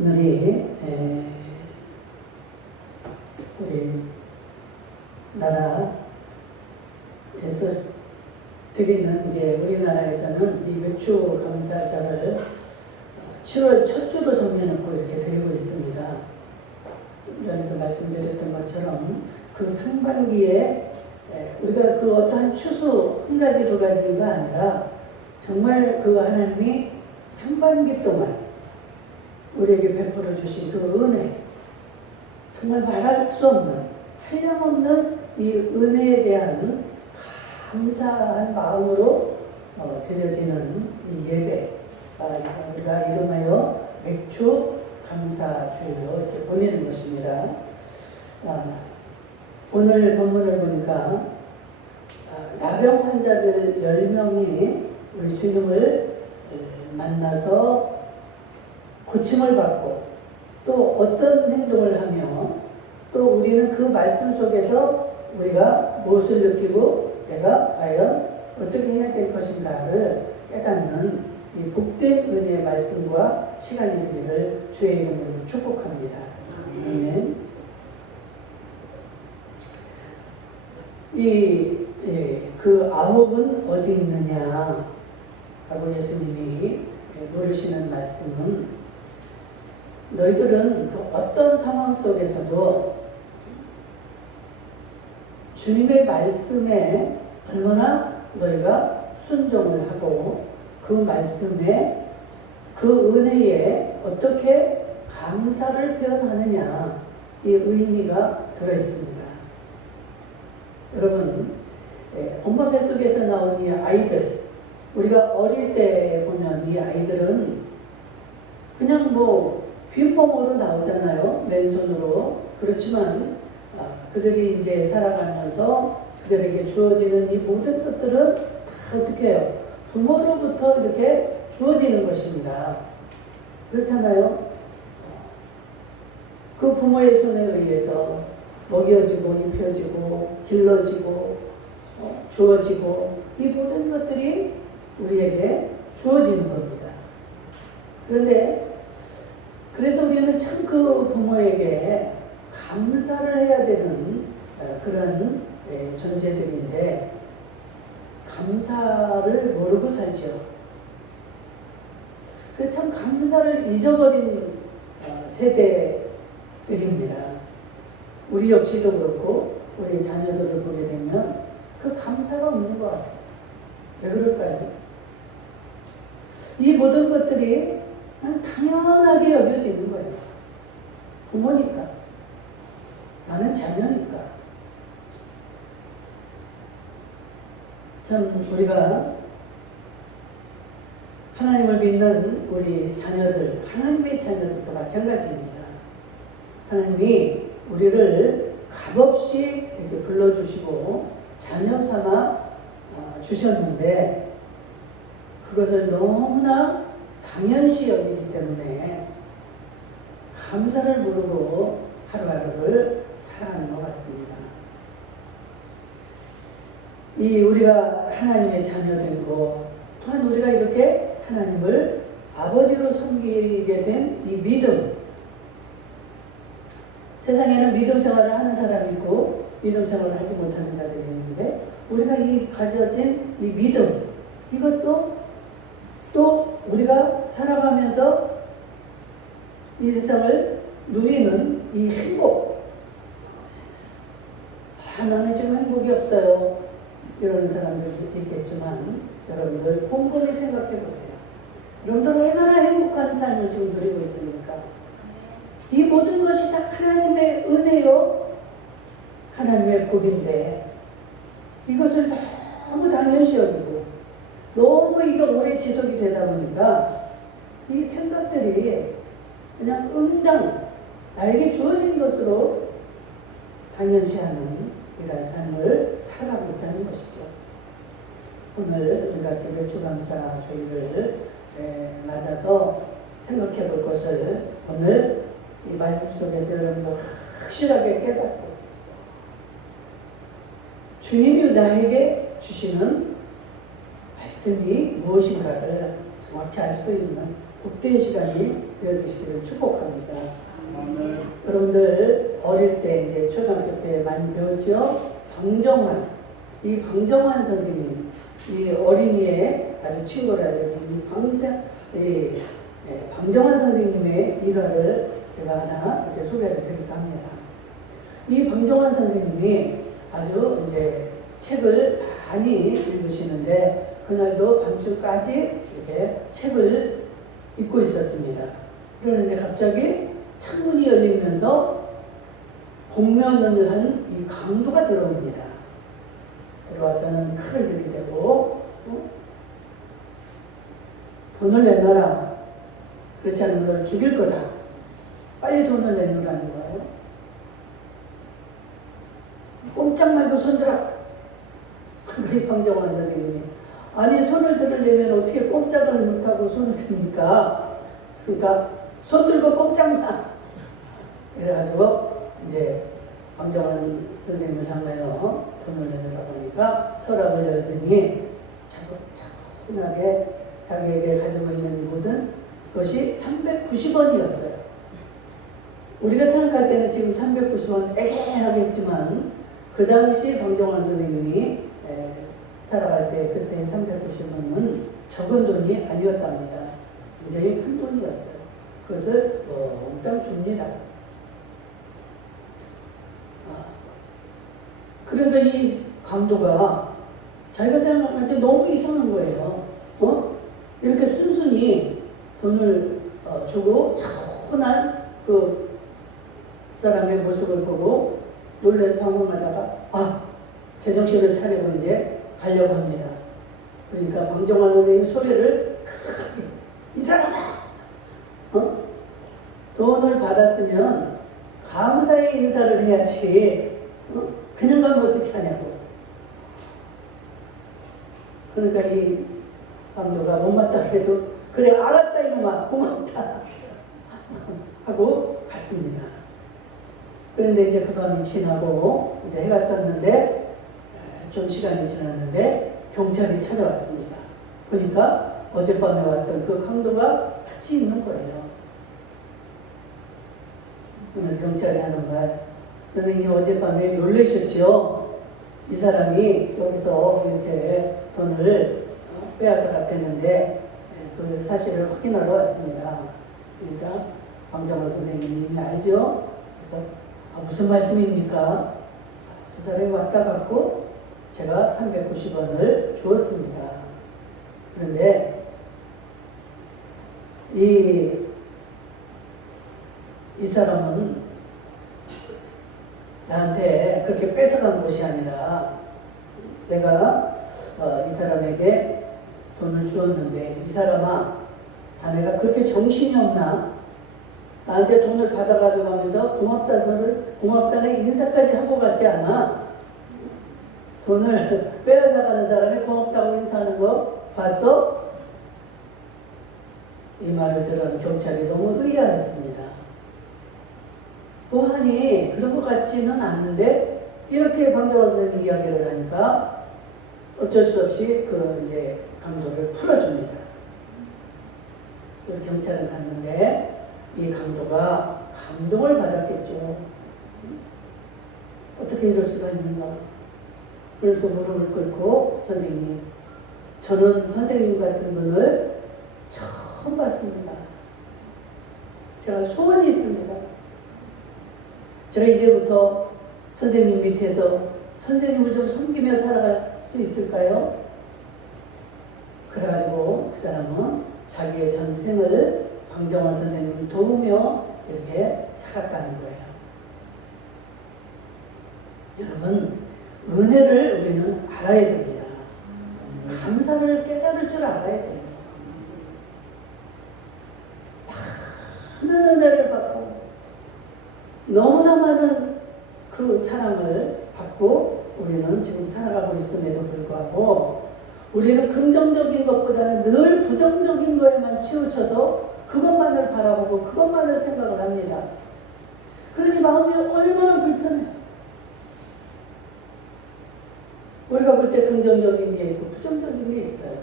오늘이 우리 나라에서 드리는 이제 우리나라에서는 이 맥주 감사절을 7월 첫 주로 정해놓고 이렇게 드리고 있습니다. 전에도 말씀드렸던 것처럼 그 상반기에 우리가 그 어떠한 추수 한 가지 두 가지가 아니라 정말 그 하나님이 상반기 동안 우리에게 베풀어 주신 그 은혜, 정말 말할 수 없는 한량없는 이 은혜에 대한 감사한 마음으로 드려지는 이 예배, 우리가 이름하여 맥주 감사주일로 이렇게 보내는 것입니다. 오늘 본문을 보니까 나병 환자들 10명이 우리 주님을 만나서 고침을 받고 또 어떤 행동을 하며 또 우리는 그 말씀 속에서 우리가 무엇을 느끼고 내가 과연 어떻게 해야 될 것인가를 깨닫는 이 복된 은혜의 말씀과 시간이 되기를 주의 이름으로 축복합니다. 아멘. 그 아홉은 어디 있느냐 하고 예수님이 물으시는 말씀은, 너희들은 그 어떤 상황 속에서도 주님의 말씀에 얼마나 너희가 순종을 하고 그 말씀에 그 은혜에 어떻게 감사를 표현하느냐, 이 의미가 들어있습니다. 여러분, 엄마 뱃속에서 나온 이 아이들, 우리가 어릴 때 보면 이 아이들은 그냥 빈몸으로 나오잖아요. 맨손으로. 그렇지만 그들이 이제 살아가면서 그들에게 주어지는 이 모든 것들은 다 어떻게 해요? 부모로부터 이렇게 주어지는 것입니다. 그렇잖아요. 그 부모의 손에 의해서 먹여지고 입혀지고 길러지고 주어지고 이 모든 것들이 우리에게 주어지는 겁니다. 그래서 우리는 참 그 부모에게 감사를 해야 되는 그런 존재들인데 감사를 모르고 살죠. 참 감사를 잊어버린 세대들입니다. 우리 역시도 그렇고 우리 자녀들을 보게 되면 그 감사가 없는 것 같아요. 왜 그럴까요? 이 모든 것들이 당연하게 여겨지는 거예요. 부모니까, 나는 자녀니까. 참 우리가 하나님을 믿는 우리 자녀들, 하나님의 자녀들도 마찬가지입니다. 하나님이 우리를 값없이 이렇게 불러주시고 자녀 삼아 주셨는데 그것을 너무나 당연시 여기기 때문에 감사를 모르고 하루하루를 살아가는 것 같습니다. 우리가 하나님의 자녀되고 또한 우리가 이렇게 하나님을 아버지로 섬기게 된 이 믿음, 세상에는 믿음 생활을 하는 사람이 있고 믿음 생활을 하지 못하는 자들이 있는데 우리가 가져진 이 믿음, 이것도 또 우리가 살아가면서 이 세상을 누리는 이 행복, 나는 지금 행복이 없어요 이러는 사람들도 있겠지만 여러분들 곰곰이 생각해 보세요. 여러분들 얼마나 행복한 삶을 지금 누리고 있습니까? 이 모든 것이 다 하나님의 은혜요, 하나님의 복인데 이것을 너무 당연시 여기고 너무 이게 오래 지속이 되다 보니까 이 생각들이 그냥 나에게 주어진 것으로 당연시하는 이런 삶을 살아가고 있다는 것이죠. 오늘 우리가 이렇게 맥주감사 주일을 맞아서 생각해 볼 것을 오늘 이 말씀 속에서 여러분도 확실하게 깨닫고 주님이 나에게 주시는 말씀이 무엇인가를 정확히 알 수 있는 복된 시간이 되어지시기를 축복합니다. 아멘. 여러분들 어릴 때 이제 초등학교 때 많이 배웠죠. 방정환, 이 방정환 선생님, 이 어린이의 아주 친구라 해야지. 방정환 선생님의 일화를 제가 하나 이렇게 소개를 드릴까 합니다. 이 방정환 선생님이 아주 이제 책을 많이 읽으시는데 그날도 밤중까지 이렇게 책을 읽고 있었습니다. 그러는데 갑자기 창문이 열리면서 복면을 한 이 강도가 들어옵니다. 들어와서는 칼을 들이대고 돈을 내놔라. 그렇지 않으면 너를 죽일 거다. 빨리 돈을 내놓으라는 거예요. 꼼짝 말고 손 들어. 이 방정환 선생님이 아니 손을 들으려면 어떻게 꼼짝을 못하고 손을 듭니까? 그러니까 손 들고 꼼짝 마. 이래가지고 이제 방정환 선생님을 향하여 돈을 내놓으라고 하니까 서랍을 열더니 차분하게 자기에게 가지고 있는 모든 것이 390원이었어요. 우리가 생각할 때는 지금 390원 애매하겠지만 그 당시 방정환 선생님이 살아갈 때 그때 390원은 적은 돈이 아니었답니다. 굉장히 큰 돈이었어요. 그것을 몽땅 줍니다. 그런데 이 강도가 자기가 생각할 때 너무 이상한 거예요. 이렇게 순순히 돈을 주고 차분한 그 사람의 모습을 보고 놀라서 방황하다가 제정신을 차리고 이제 가려고 합니다. 그러니까 방정환 선생님 소리를 크게 이 사람아! 돈을 받았으면 감사의 인사를 해야지 그냥 가면 어떻게 하냐고. 그러니까 이 강도가 못마땅 해도 그래 알았다 이놈아 고맙다 하고 갔습니다. 그런데 이제 그 밤이 지나고 이제 해가 떴는데 좀 시간이 지났는데 경찰이 찾아왔습니다. 그러니까 어젯밤에 왔던 그 강도가 같이 있는 거예요. 그래서 경찰이 하는 말, 선생님 어젯밤에 놀라셨죠? 이 사람이 여기서 이렇게 돈을 빼앗아 갔다는데 그 사실을 확인하러 왔습니다. 그러니까 방정환 선생님이 알죠? 그래서 무슨 말씀입니까? 그 사람이 왔다 갔고 제가 390원을 주었습니다. 그런데 이 사람은 나한테 그렇게 뺏어간 것이 아니라 내가 이 사람에게 돈을 주었는데 이 사람아 자네가 그렇게 정신이 없나? 나한테 돈을 받아가지고 가면서 고맙다는 인사까지 하고 갔지 않아? 돈을 빼앗아가는 사람이 고맙다고 인사하는 거 봤어? 이 말을 들은 경찰이 너무 의아했습니다. 보아하니 그런 것 같지는 않은데 이렇게 방정환 선생님이 이야기를 하니까 어쩔 수 없이 그 이제 강도를 풀어줍니다. 그래서 경찰은 갔는데 이 강도가 감동을 받았겠죠. 어떻게 이럴 수가 있는가? 그래서 무릎을 꿇고 선생님, 저는 선생님 같은 분을 처음 봤습니다. 제가 소원이 있습니다. 제가 이제부터 선생님 밑에서 선생님을 좀 섬기며 살아갈 수 있을까요? 그래가지고 그 사람은 자기의 전생을 방정환 선생님을 도우며 이렇게 살았다는 거예요. 여러분, 은혜를 우리는 알아야 됩니다. 감사를 깨달을 줄 알아야 돼요. 많은 은혜를 받고 너무나 많은 그 사랑을 받고 우리는 지금 살아가고 있음에도 불구하고 우리는 긍정적인 것보다는 늘 부정적인 거에만 치우쳐서 그것만을 바라보고 그것만을 생각을 합니다. 그러니 마음이 얼마나 불편해요. 우리가 볼 때 긍정적인 게 있고 부정적인 게 있어요.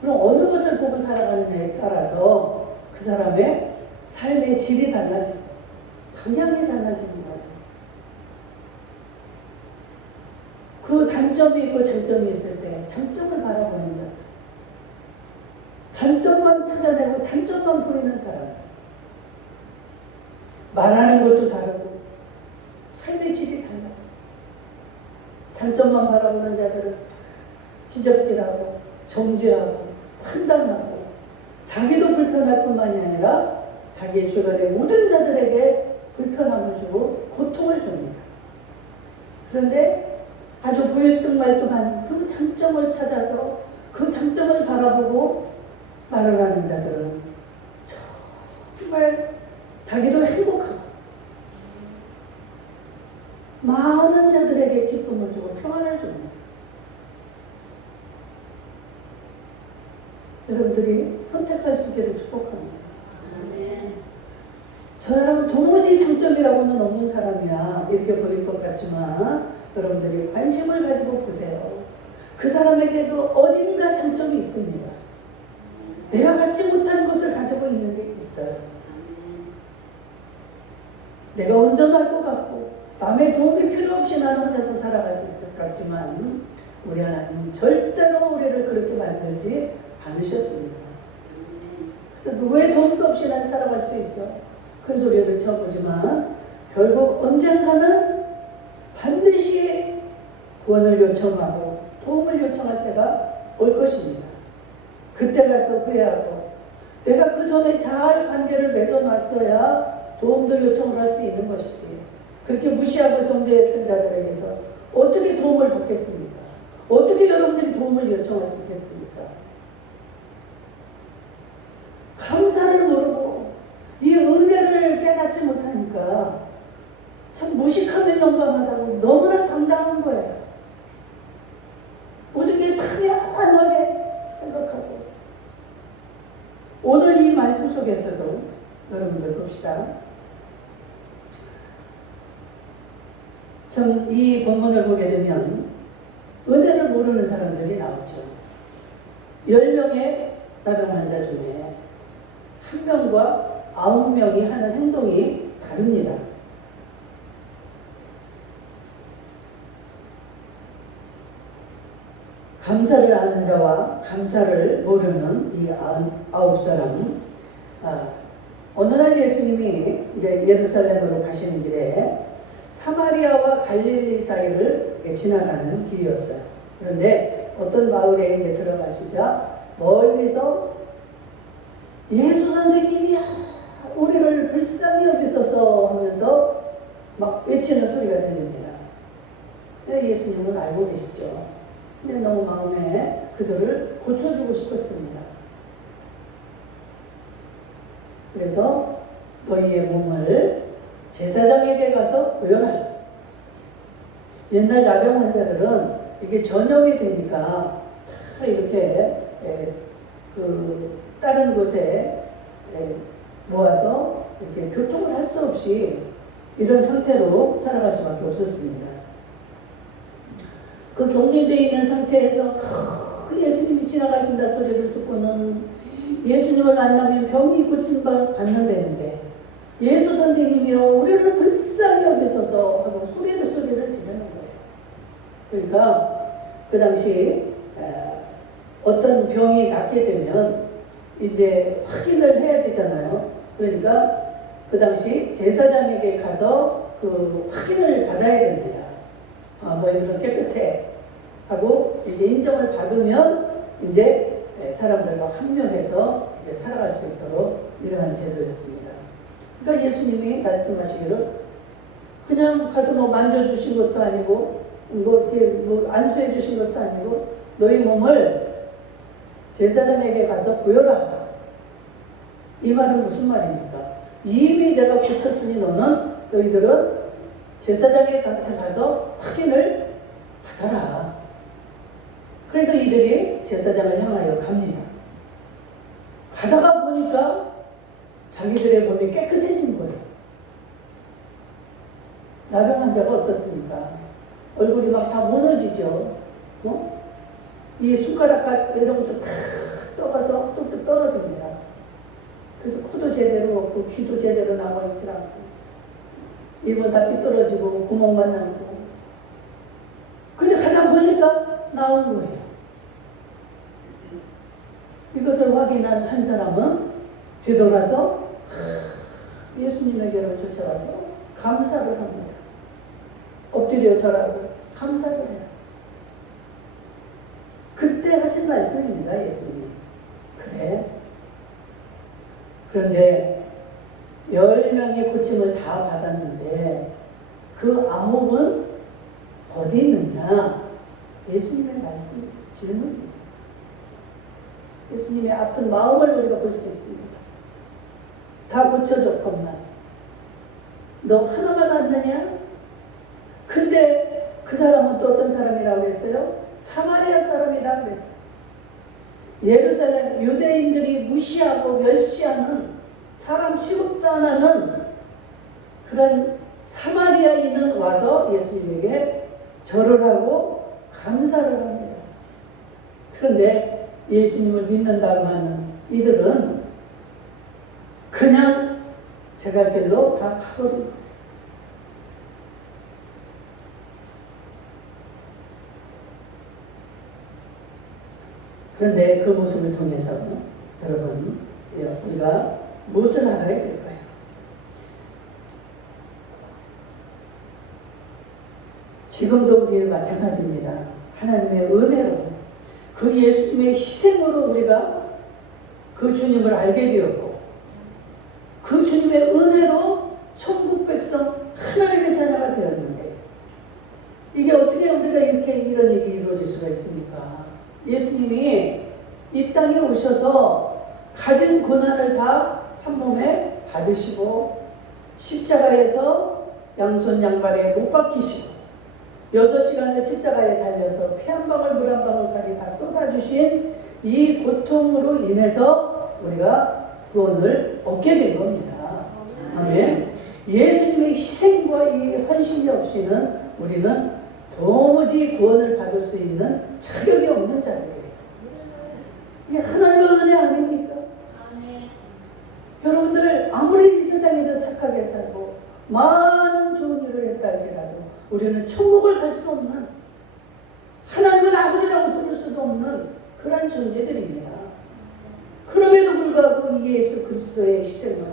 그럼 어느 것을 보고 살아가느냐에 따라서 그 그 사람의 삶의 질이 달라지고 방향이 달라지는 거예요. 그 단점이 있고 장점이 있을 때 장점을 바라보는 자, 단점만 찾아내고 단점만 보이는 사람, 말하는 것도 다르고 삶의 질이 달라요. 단점만 바라보는 자들은 지적질하고 정죄하고 판단하고 자기도 불편할 뿐만이 아니라 자기의 주변의 모든 자들에게 불편함을 주고 고통을 줍니다. 그런데 아주 보일등말등한 그 장점을 찾아서 그 장점을 바라보고 말을 하는 자들은 정말 자기도 행복하고 많은 자들에게 기쁨을 주고 평안을 줍니다. 여러분들이 선택할 수 있기를 축복합니다. 저 사람은 도무지 장점이라고는 없는 사람이야 이렇게 보일 것 같지만 여러분들이 관심을 가지고 보세요. 그 사람에게도 어딘가 장점이 있습니다. 내가 갖지 못한 것을 가지고 있는 게 있어요. 내가 온전할 것 같고 남의 도움이 필요 없이 나는 혼자서 살아갈 수 있을 것 같지만 우리 하나님은 절대로 우리를 그렇게 만들지 않으셨습니다. 그래서 누구의 도움도 없이 난 살아갈 수 있어. 큰 소리를 쳐보지만 결국 언젠가는 반드시 구원을 요청하고 도움을 요청할 때가 올 것입니다. 그때 가서 후회하고 내가 그 전에 잘 관계를 맺어놨어야 도움도 요청을 할 수 있는 것이지. 그렇게 무시하고 정죄했던 자들에게서 어떻게 도움을 받겠습니까? 어떻게 여러분들이 도움을 요청할 수 있겠습니까? 감사를 모르고 이 은혜를 깨닫지 못하니까 참 무식하면 영감하다고 너무나 당당한 거예요. 모든 게 당연하게 생각하고 오늘 이 말씀 속에서도 여러분들 봅시다. 참 이 본문을 보게 되면 은혜를 모르는 사람들이 나오죠. 10명의 나병 환자 중에 1명과 9명이 하는 행동이 다릅니다. 감사를 아는 자와 감사를 모르는 이 9사람은 어느 날 예수님이 이제 예루살렘으로 가시는 길에 사마리아와 갈릴리 사이를 지나가는 길이었어요. 그런데 어떤 마을에 이제 들어가시자 멀리서 예수 선생님이야 우리를 불쌍히 여기소서 하면서 막 외치는 소리가 들립니다. 예수님은 알고 계시죠. 근데 너무 마음에 그들을 고쳐주고 싶었습니다. 그래서 너희의 몸을 제사장에게 가서 보여라. 옛날 나병 환자들은 이게 전염이 되니까 다 이렇게 다른 곳에 모아서 이렇게 교통을 할 수 없이 이런 상태로 살아갈 수밖에 없었습니다. 그 격리되어 있는 상태에서 예수님이 지나가신다 소리를 듣고는 예수님을 만나면 병이 고침 받는다는데 예수 선생님이요 우리를 불쌍히 여기소서 하고 소리를 지르는 거예요. 그러니까 그 당시 어떤 병이 낫게 되면 이제 확인을 해야 되잖아요. 그러니까 그 당시 제사장에게 가서 그 확인을 받아야 됩니다. 너희들은 깨끗해 하고 이제 인정을 받으면 이제 사람들과 합류해서 살아갈 수 있도록 이러한 제도였습니다. 그러니까 예수님이 말씀하시기를 그냥 가서 뭐 만져주신 것도 아니고 뭐 이렇게 뭐 안수해 주신 것도 아니고 너희 몸을 제사장에게 가서 보여라. 이 말은 무슨 말입니까? 이미 내가 고쳤으니 너희들은 제사장에 가서 확인을 받아라. 그래서 이들이 제사장을 향하여 갑니다. 가다가 보니까 자기들의 몸이 깨끗해진 거예요. 나병 환자가 어떻습니까? 얼굴이 막 다 무너지죠. 이 손가락 이런 것도 다 썩어서 뚝뚝 떨어집니다. 그래서 코도 제대로 없고 귀도 제대로 나와 있지 않고 입은 다 삐뚤어지고 구멍만 남고. 근데 가다 보니까 나온 거예요. 이것을 확인한 한 사람은 되돌아서 예수님에게로 쫓아가서 감사를 합니다. 엎드려 절하고 감사를 해요. 그때 하신 말씀입니다. 예수님. 그래. 그런데 10명의 고침을 다 받았는데 그 9은 어디 있느냐? 예수님의 말씀, 질문입니다. 예수님의 아픈 마음을 우리가 볼 수 있습니다. 다 고쳐줬건만 너 하나만 왔느냐? 근데 그 사람은 또 어떤 사람이라고 했어요? 사마리아 사람이라고 했어요. 예루살렘 유대인들이 무시하고 멸시하는 사람 취급도 안 하는 그런 사마리아인은 와서 예수님에게 절을 하고 감사를 합니다. 그런데 예수님을 믿는다고 하는 이들은 그냥 제갈 길로 다 가버립니다. 그런데 그 모습을 통해서 여러분 우리가 무엇을 알아야 될까요? 지금도 우리는 마찬가지입니다. 하나님의 은혜로 그 예수님의 희생으로 우리가 그 주님을 알게 되었고 그 주님의 은혜로 천국 백성 하나님의 자녀가 되었는데 이게 어떻게 우리가 이렇게 이런 일이 이루어질 수가 있습니까? 예수님이 이 땅에 오셔서 가진 고난을 다 한 몸에 받으시고 십자가에서 양손 양발에 못 박히시고 6시간을 십자가에 달려서 피 한 방울 물 한 방울까지 다 쏟아주신 이 고통으로 인해서 우리가 구원을 얻게 된 겁니다. 아멘. 예수님의 희생과 이 헌신이 없이는 우리는 도무지 구원을 받을 수 있는 자격이 없는 자들이에요. 이게 하나님의 은혜 아닙니까? 여러분들 아무리 이 세상에서 착하게 살고 많은 좋은 일을 했다 할지라도 우리는 천국을 갈 수 없는 하나님을 아버지라고 부를 수도 없는 그런 존재들입니다. 그럼에도 불구하고 이 예수 그리스도의 희생으로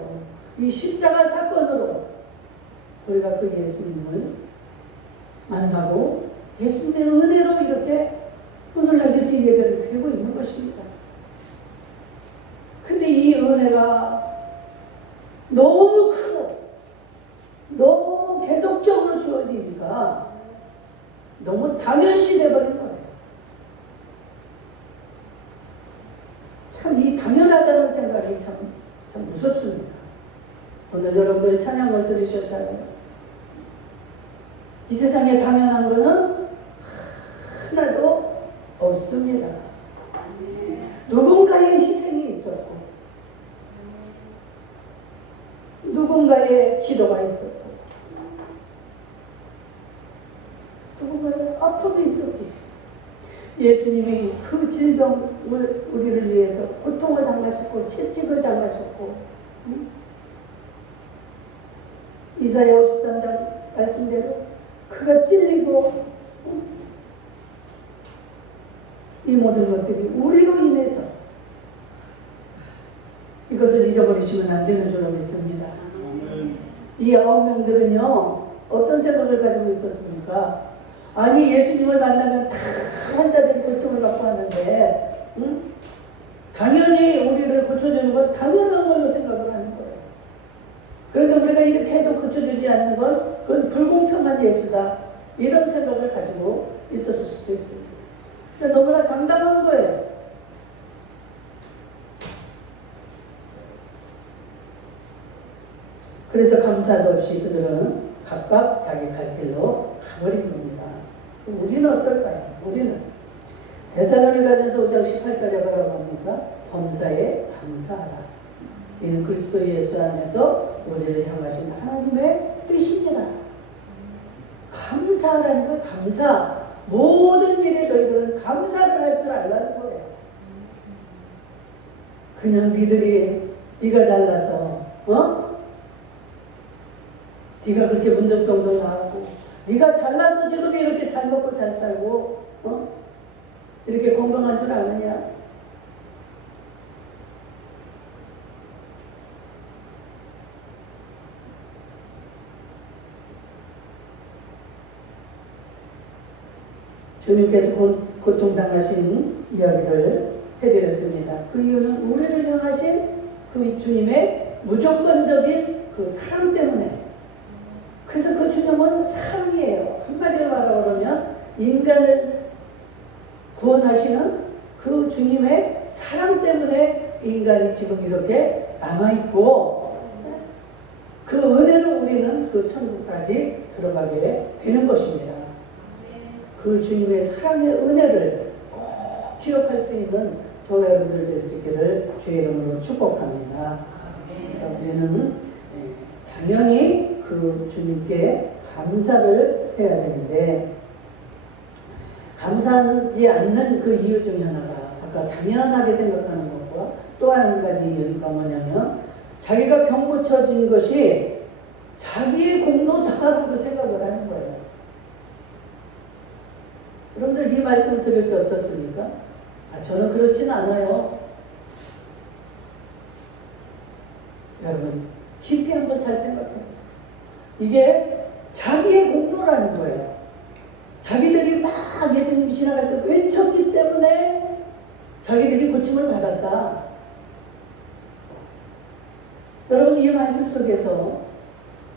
이 십자가 사건으로 우리가 그 예수님을 만나고 예수님의 은혜로 이렇게 오늘날 이렇게 예배를 드리고 있는 것입니다. 근데 이 은혜가 너무 크고 너무 계속적으로 주어지니까 너무 당연시 되어버린 거예요. 참 이 당연하다는 생각이 참 무섭습니다. 오늘 여러분들 찬양을 들으셨잖아요. 이 세상에 당연한 것은 하나도 없습니다. 누군가의 희생이 있었고 누군가의 기도가 있었고 누군가의 아픔이 있었기에 예수님이 그 질병을 우리를 위해서 고통을 당하셨고 채찍을 당하셨고 이사야 53장 말씀대로 그가 찔리고 이 모든 것들이 우리로 인해서 이것을 잊어버리시면 안 되는 줄로 믿습니다. 이 9명들은요 어떤 생각을 가지고 있었습니까? 아니 예수님을 만나면 다 환자들이 고침을 받고 하는데 당연히 우리를 고쳐주는 건 당연한 걸로 생각을 하는 거예요. 그런데 우리가 이렇게 해도 고쳐주지 않는 건 그건 불공평한 예수다 이런 생각을 가지고 있었을 수도 있습니다. 그러니까 너무나 당당한 거예요. 그래서 감사도 없이 그들은 각각 자기 갈 길로 가버린 겁니다. 우리는 어떨까요? 우리는 데살로니가전서 5장 18절에 뭐라고 합니까? 범사에 감사하라. 이는 그리스도 예수 안에서 우리를 향하신 하나님의 뜻이니라. 감사하라는 건 감사. 모든 일에 너희들은 감사를 할 줄 알라는 거예요. 그냥 니들이 네가 잘나서 네가 그렇게 문득병도 나왔고 네가 잘나서 지금 이렇게 잘 먹고 잘 살고 이렇게 건강한 줄 아느냐? 주님께서 고통당하신 이야기를 해드렸습니다. 그 이유는 우리를 향하신 그 주님의 무조건적인 그 사랑 때문에. 그래서 그 주님은 사랑이에요. 한마디로 말하면 인간을 구원하시는 그 주님의 사랑 때문에 인간이 지금 이렇게 남아있고 그 은혜로 우리는 그 천국까지 들어가게 되는 것입니다. 그 주님의 사랑의 은혜를 꼭 기억할 수 있는 저와 여러분들 될 수 있기를 주의 이름으로 축복합니다. 그래서 우리는 당연히 그 주님께 감사를 해야 되는데 감사하지 않는 그 이유 중에 하나가 아까 당연하게 생각하는 것과 또 한 가지 이유가 뭐냐면 자기가 병 고쳐진 것이 자기의 공로다라고 생각을 하는 거예요. 여러분들 이 말씀을 들을 때 어떻습니까? 저는 그렇진 않아요. 여러분 깊이 한번 잘 생각해 보세요. 이게 자기의 공로라는 거예요. 자기들이 막 예수님 지나갈 때 외쳤기 때문에 자기들이 고침을 받았다. 여러분 이 말씀 속에서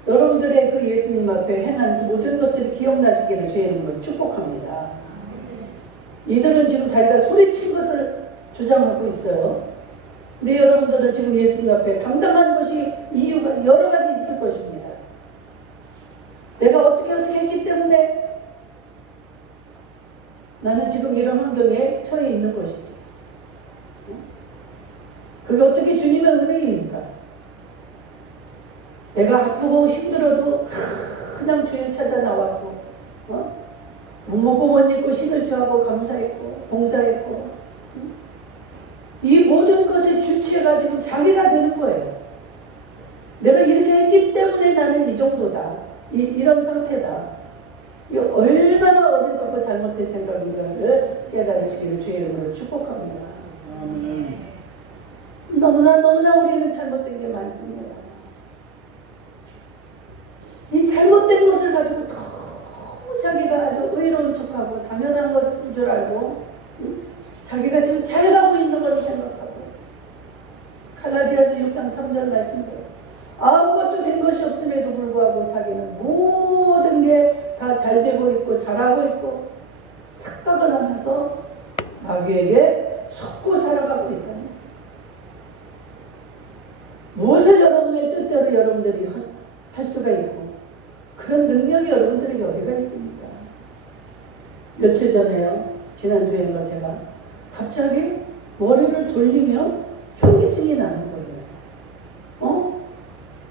여러분들의 그 예수님 앞에 행한 모든 것들이 기억나시기를 주의 이름으로 축복합니다. 이들은 지금 자기가 소리친 것을 주장하고 있어요. 근데 여러분들은 지금 예수님 앞에 당당한 것이 이유가 여러 가지 있을 것입니다. 내가 어떻게 했기 때문에 나는 지금 이런 환경에 처해 있는 것이지. 그게 어떻게 주님의 은혜입니까? 내가 아프고 힘들어도 그냥 주님 찾아 나왔고 못 먹고 못 입고 신을 좋아하고 감사했고 봉사했고 이 모든 것의 주체가 지금 자기가 되는 거예요. 내가 이렇게 했기 때문에 나는 이 정도다. 이런 상태다. 이 얼마나 어리석고 잘못된 생각인가를 깨달으시기를 주의 이름으로 축복합니다. 너무나 우리는 잘못된 게 많습니다. 이 잘못된 것을 가지고 너무 자기가 아주 의로운 척하고 당연한 것인 줄 알고 자기가 지금 잘 가고 있는 걸로 생각하고 갈라디아서 6장 3절 말씀대로 아무것도 된 것이 없음에도 불구하고 자기는 모든 게 다 잘 되고 있고 잘하고 있고 착각을 하면서 마귀에게 속고 살아가고 있다. 무엇을 여러분의 뜻대로 여러분들이 할 수가 있고 그런 능력이 여러분들에게 어디가 있습니까? 며칠 전에요. 지난주에인가 제가 갑자기 머리를 돌리며 현기증이 나는 거예요.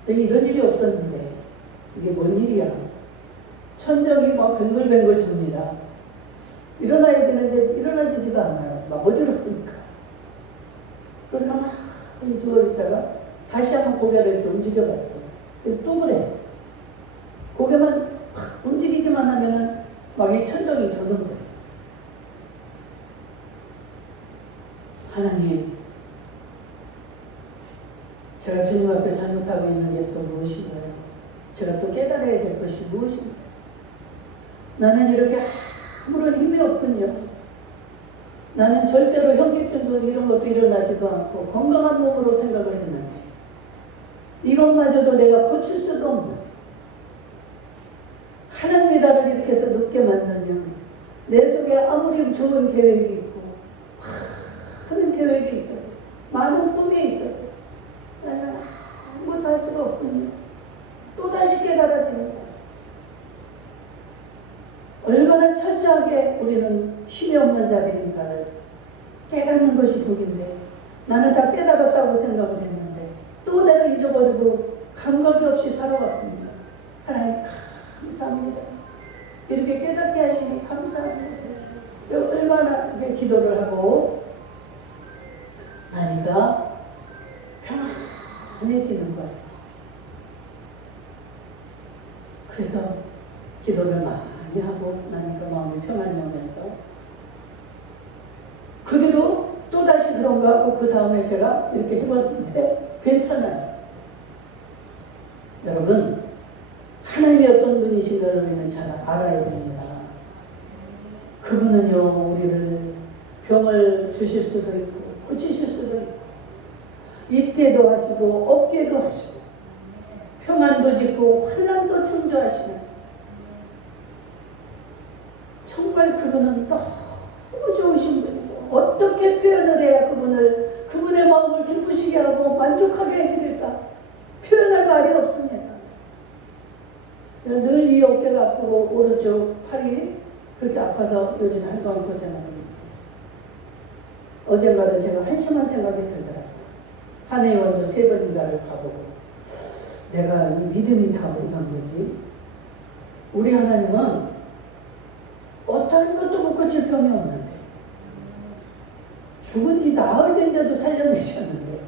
이런 일이 없었는데 이게 뭔 일이야? 천정이 막 뱅글뱅글 돕니다. 일어나야 되는데 일어나지지가 않아요. 막 어지럽으니까. 그래서 가만히 누워있다가 다시 한번 고개를 이렇게 움직여봤어요. 또 그래. 고개만 확 움직이기만 하면은 막 이 천정이 도는 거예요. 하나님, 제가 주님 앞에 잘못하고 있는 게 또 무엇인가요? 제가 또 깨달아야 될 것이 무엇인가요? 나는 이렇게 아무런 힘이 없군요. 나는 절대로 현기증도 이런 것도 일어나지도 않고 건강한 몸으로 생각을 했는데 이것마저도 내가 고칠 수도 없는 하나님이 나를 이렇게 해서 눕게 만드냐. 내 속에 아무리 좋은 계획이 있고 많은 계획이 있어도 많은 꿈이 있어도 나는 아무것도 할 수가 없군요. 또다시 깨달아집니다. 얼마나 철저하게 우리는 힘이 없는 자들인가를 깨닫는 것이 복인데 나는 다 깨달았다고 생각을 했는데 또 내가 잊어버리고 감각이 없이 살아왔군요. 하나님 감사합니다. 이렇게 깨닫게 하시니 감사합니다. 얼마나 기도를 하고 나니까 편안해지는 거예요. 그래서 기도를 많이 하고 나니까 마음이 평안이 오면서 그대로 또다시 그런 거 하고 그 다음에 제가 이렇게 해봤는데 괜찮아요. 여러분, 하나님이 어떤 분이신가를 우리는 잘 알아야 됩니다. 그분은요, 우리를 병을 주실 수도 있고 고치실 수도 있고 입게도 하시고 없게도 하시고 평안도 짓고 환난도 창조하시는, 정말 그분은 너무 좋으신 분이고 어떻게 표현을 해야 그분의 마음을 기쁘시게 하고 만족하게 해드릴까 표현할 말이 없습니다. 늘 이 어깨가 아프고 오른쪽 팔이 그렇게 아파서 요즘 한동안 고생합니다. 어젠가도 제가 한심한 생각이 들더라고요. 한의원도 3번인가를 가보고 내가 이 믿음이 다 어디 간 거지? 우리 하나님은 어떤 것도 못 고칠 병이 없는데 죽은 지 나흘 된 자도 살려내셨는데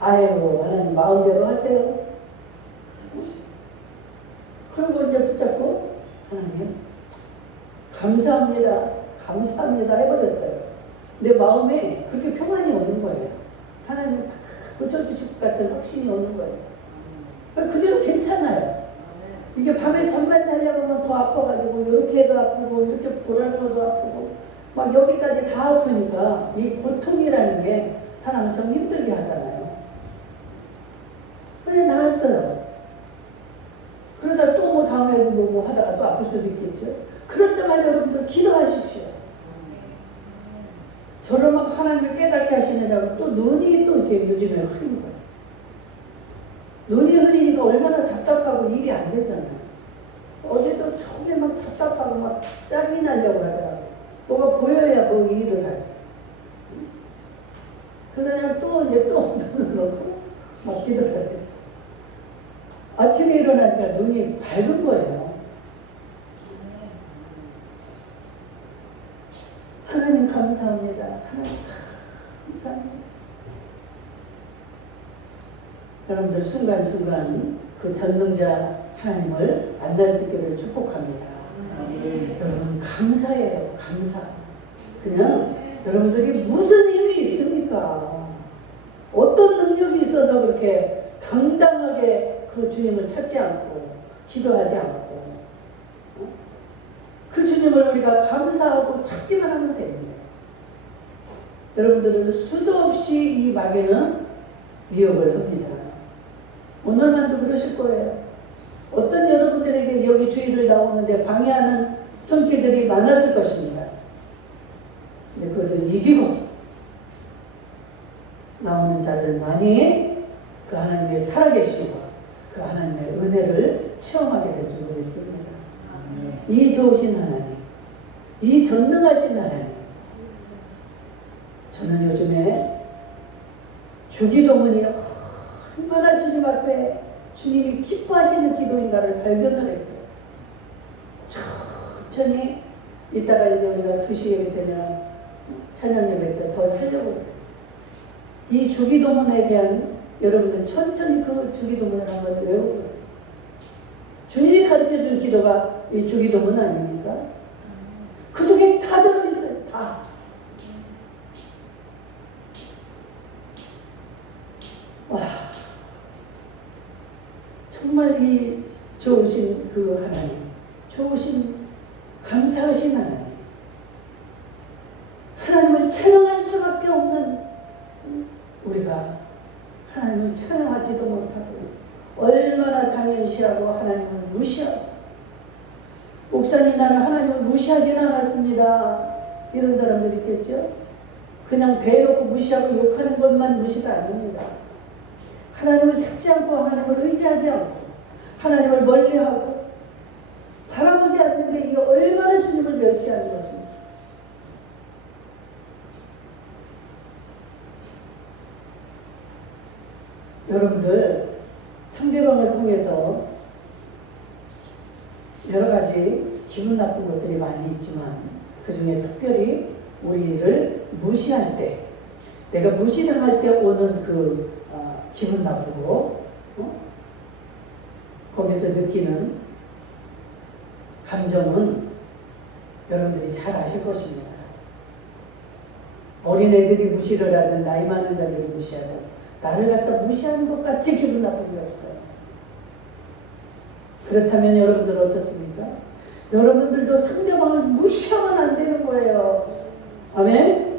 아이고 하나님 마음대로 하세요. 그리고 이제 붙잡고 하나님 감사합니다. 감사합니다 해버렸어요. 내 마음에 그렇게 평안이 오는 거예요. 하나님 고쳐주실 것 같은 확신이 오는 거예요. 그대로 괜찮아요. 이게 밤에 잠만 자려고 하면 더 아파가지고 이렇게도 아프고 이렇게 돌아가도 아프고 막 여기까지 다 아프니까 이 고통이라는 게 사람을 좀 힘들게 하잖아요. 그냥 나았어요. 그러다 또 뭐 다음에 뭐 하다가 또 아플 수도 있겠죠. 그럴 때마다 여러분들 기도하십시오. 저를 막 하나님을 깨닫게 하시느냐고 또 눈이 또 이렇게 요즘에 흐린 거예요. 눈이 흐리니까 얼마나 답답하고 일이 안 되잖아요. 어제도 처음에 막 답답하고 막 짜증이 나려고 하더라고요. 뭐가 보여야 뭐 일을 하지. 그러다 또 이제 또 눈을 놓고 막 기도를 했어요. 아침에 일어나니까 눈이 밝은 거예요. 하나님 감사합니다. 하나님 감사합니다. 여러분들 순간순간 그 전능자 하나님을 만날 수 있기를 축복합니다. 여러분 감사해요. 감사. 그냥 여러분들이 무슨 힘이 있습니까? 어떤 능력이 있어서 그렇게 당당하게 그 주님을 찾지 않고 기도하지 않고 그 주님을 우리가 감사하고 찾기만 하면 됩니다. 여러분들은 수도 없이 이 마귀는 미혹을 합니다. 오늘만도 그러실 거예요. 어떤 여러분들에게 여기 주일을 나오는데 방해하는 손길들이 많았을 것입니다. 근데 그것을 이기고 나오는 자들만이 그 하나님의 살아계심과 그 하나님의 은혜를 체험하게 될 줄 믿습니다. 이 좋으신 하나님, 이 전능하신 하나님. 저는 요즘에 주기도문이 얼마나 주님 앞에 주님이 기뻐하시는 기도인가를 발견을 했어요. 천천히 이따가 이제 우리가 2시에 되면 찬양 예배 때 더 하려고 해요. 이 주기도문에 대한 여러분들 천천히 그 주기도문을 한번 외워보세요. 주님이 가르쳐준 기도가 이 주기도문 아닙니까? 그 속에 다 들어있어요. 다. 와, 정말 이 좋으신 그 하나님, 좋으신 감사하신 하나님, 하나님을 찬양할 수밖에 없는 우리가 하나님을 찬양하지도 못하고 얼마나 당연시하고 하나님을 무시하고, 목사님 나는 하나님을 무시하지는 않았습니다. 이런 사람들 있겠죠? 그냥 대놓고 무시하고 욕하는 것만 무시가 아닙니다. 하나님을 찾지 않고 하나님을 의지하지 않고 하나님을 멀리하고 바라보지 않는 게 이게 얼마나 주님을 멸시하는 것입니다. 여러분들 상대방을 통해서 여러 가지 기분 나쁜 것들이 많이 있지만 그 중에 특별히 우리를 무시할 때, 내가 무시당할 때 오는 그 기분 나쁘고 거기서 느끼는 감정은 여러분들이 잘 아실 것입니다. 어린애들이 무시를 하든 나이 많은 자들이 무시하든 나를 갖다 무시하는 것 같이 기분 나쁜 게 없어요. 그렇다면 여러분들 어떻습니까? 여러분들도 상대방을 무시하면 안 되는 거예요. 아멘?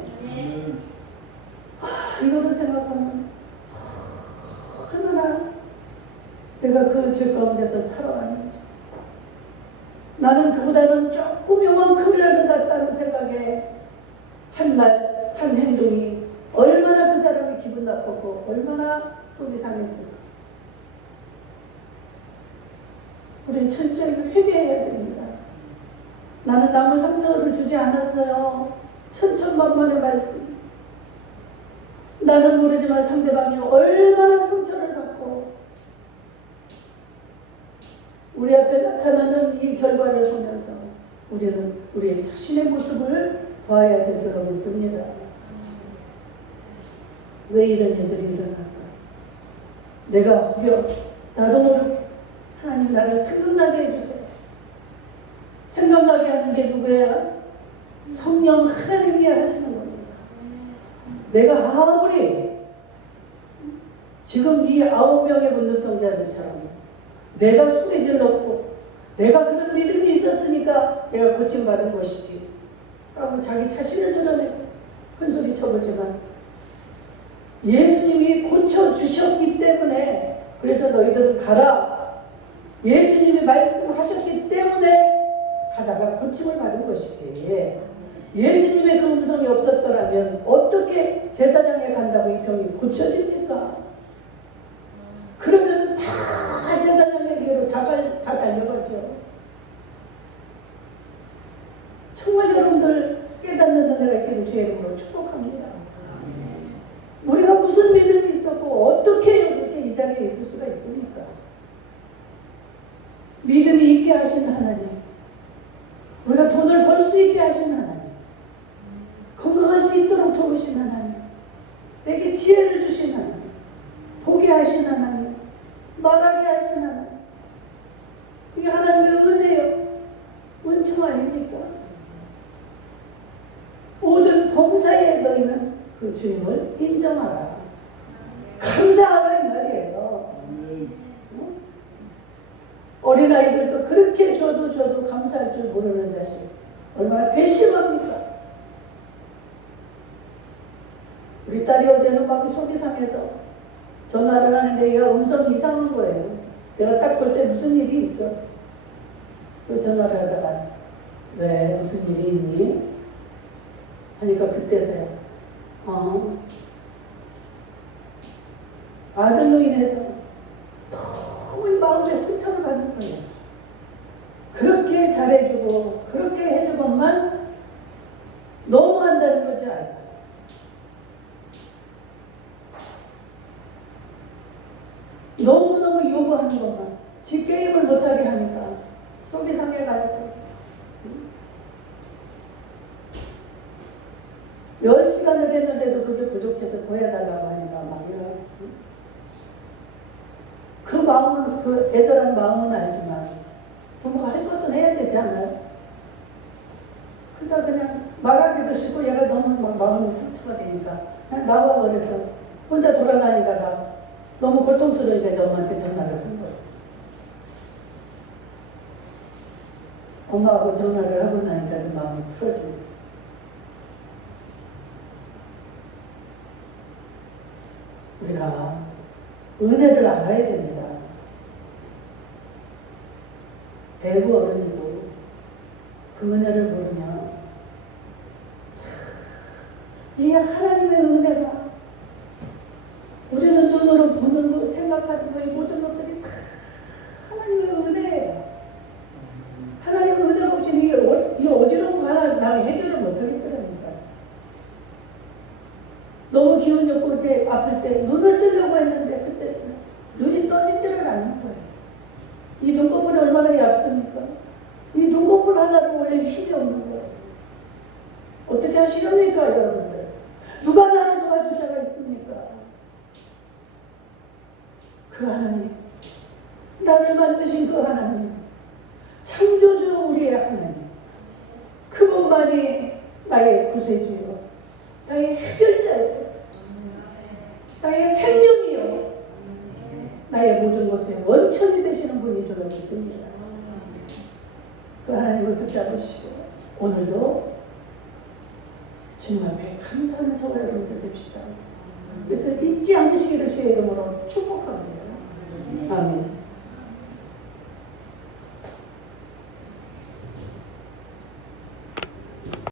이거를 생각하면 얼마나 내가 그 죄 가운데서 살아왔는지, 나는 그보다는 조금 요만큼이라도 낫다는 생각에 한 말, 한 행동이 얼마나 그 사람이 기분 나쁘고 얼마나 속이 상했을까. 우리는 철저히 회개해야 됩니다. 나는 남을 상처를 주지 않았어요. 천천만만의 말씀. 나는 모르지만 상대방이 얼마나 상처를 받고 우리 앞에 나타나는 이 결과를 보면서 우리는 우리의 자신의 모습을 봐야 될 줄 믿습니다. 왜 이런 일들이 일어날까? 내가 혹여 나도 모르게 하나님 나를 생각나게 해주세요. 생각나게 하는 게 누구야? 성령 하나님이 하시는 겁니다. 내가 아무리 지금 이 9명의 문둥병자들처럼 내가 소리 질렀고 내가 그런 믿음이 있었으니까 내가 고침받은 것이지 라고 자기 자신을 드러내고 큰소리 쳐보지만 예수님이 고쳐주셨기 때문에, 그래서 너희들은 가라, 예수님이 말씀하셨기 때문에 가다가 고침을 받은 것이지, 예수님의 그 음성이 없었더라면 어떻게 제사장에 간다고 이 병이 고쳐집니까? 그러면 다 제사장에게로 다 달려가죠. 정말 여러분들 깨닫는 은혜가 있기를 주의 이름으로 축복합니다. 우리가 무슨 믿음이 있었고 어떻게 이렇게 이 자리에 있을 수가 있습니까? 믿음이 있게 하신 하나님, 우리가 돈을 벌 수 있게 하신 하나님, 건강할 수 있도록 도우신 하나님, 내게 지혜를 주신 하나님, 보게 하신 하나님, 말하게 하신 하나님, 이게 하나님의 은혜요, 은총 아닙니까? 모든 범사에 너희는 그 주님을 인정하라, 감사하라 이 말이에요. 어린아이들도 그렇게 줘도 감사할 줄 모르는 자식 얼마나 괘씸합니까? 우리 딸이 어제는 막 속이 상해서 전화를 하는데 얘가 음성이 이상한 거예요. 내가 딱 볼 때 무슨 일이 있어? 그 전화를 하다가 왜 무슨 일이 있니? 하니까 그때서야 아들로 인해서 너무 마음에 상처를 받는 거예요. 그렇게 잘해주고 그렇게 해주고만 너무 한다는 거지 아이가. 너무너무 요구하는 것만, 지 게임을 못하게 하니까 속이 상해가지고 10시간을 했는데도 그게 부족해서 더 해달라고 하니까 말이야. 그 마음은, 그 애절한 마음은 알지만 부모가 할 것은 해야 되지 않아요? 그러니까 그냥 말하기도 싫고 얘가 너무 막 마음이 상처가 되니까 그냥 나와버려서 혼자 돌아다니다가 너무 고통스러우니까 엄마한테 전화를 한 거예요. 엄마하고 전화를 하고 나니까 좀 마음이 풀어지고. 우리가 은혜를 알아야 됩니다. 애부 어른이고 그 은혜를 모르면 이 하나님의 은혜가 우리는 눈으로 보는 거, 생각하는 거, 이 모든 것들이 다 하나님의 은혜예요. 하나님의 은혜가 없이 이 어지러운 거 하나 나 해결을 못하겠더라니까. 너무 기운이 없고 이렇게 아플 때 눈을 뜨려고 했는데 그때 눈이 떠지지를 않는 거예요. 이 눈꺼풀이 얼마나 얇습니까? 이 눈꺼풀 하나로 원래 힘이 없는 거예요. 어떻게 하시렵니까 여러분들? 누가 나를 도와줄 자가 있습니까? 그 하나님, 나를 만드신 그 하나님, 창조주 우리의 하나님, 그분만이 나의 구세주요, 나의 해결자요, 나의 생명이요, 나의 모든 것의 원천이 되시는 분인 줄 믿습니다. 그 하나님을 붙잡으시고 오늘도 주님 앞에 감사하는 저와 여러분들 됩시다. 그래서 잊지 않으시기를